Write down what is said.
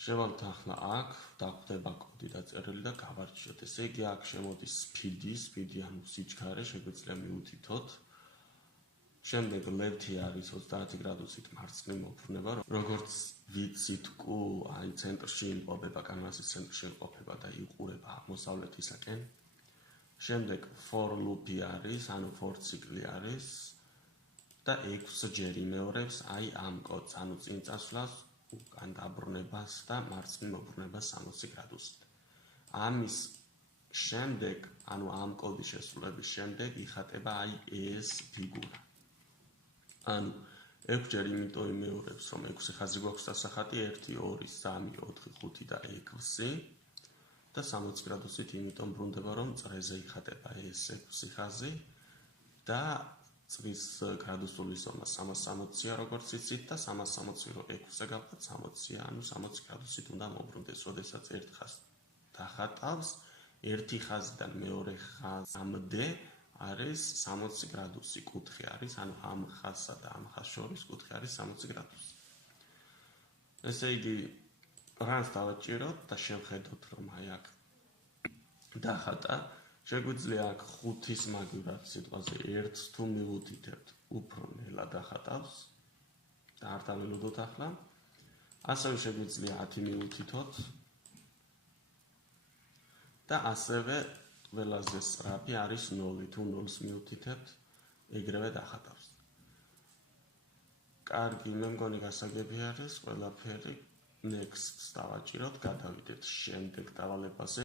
შევალთ ახლა აქ, დაგვხვდება კოდი დაწერილი და გავარჩიოთ. ესე იგი აქ შემოდის speed ანუ სიჩქარე, შეგვიძლია მივუთითოთ. შემდეგ left-ი არის 30 გრადუსით მარცხნივ მოფრნება, როგორც ვიცით, Q აი ცენტრში იმყოფება, კანვასის ცენტრში იმყოფება და იყურება აღმოსავლეთისაკენ. შემდეგ for loop-ი არის, ანუ for ციკლი არის და 6 ჯერ იმეორებს აი ამ კოდს, ანუ წინ წასვლას, უკან დაბრუნებას და მარცხნივ მობრუნებას 60 გრადუსით. ამის შემდეგ, ანუ ამ კოდის შესრულების შემდეგ იხატება აი ეს ფიგურა. ანუ 6 ჯერ იმიტომ იმეორებს, რომ 6 ხაზი გვაქვს დასახატი, 1, 2, 3, 4, 5 და 6 და 60 გრადუსით იმიტომ ბრუნდება, რომ წრეზე იხატება ეს 6 ხაზი და წრის გრადუსული ზომა 360-ია, როგორც იცით და 360 რო 6-ზე გავხდეთ 60-ია, ანუ 60 გრადუსით უნდა მოbrunდეს, როდესაც ერთ ხაზს დახატავს, ერთი ხაზიდან მეორე ხაზამდე არის 60 გრადუსი კუთხე არის, ანუ ამ ხაზსა და ამ ხაზს შორის კუთხე არის 60 გრადუსი. ესე იგი, რანს დავაჭიროთ და შევხედოთ, რომ აი აქ დახატა, შეგვიძლია აქ 5-ის მაგივრად სიტყვაზე 1-ს თუ მივუთითებთ, უფრო ნელა დახატავს და არ დაველოდოთ ახლა. ასევე შეგვიძლია 10 მივუთითოთ და ასევე ყველაზე სწრაფი არის 0, თუ 0-ს მივუთითებთ, ეგრევე დახატავს. კარგი, მე მგონი გასაგები არის ყველაფერი. Next-ს დავაჭიროთ, გადავიდეთ შემდეგ დავალებაზე.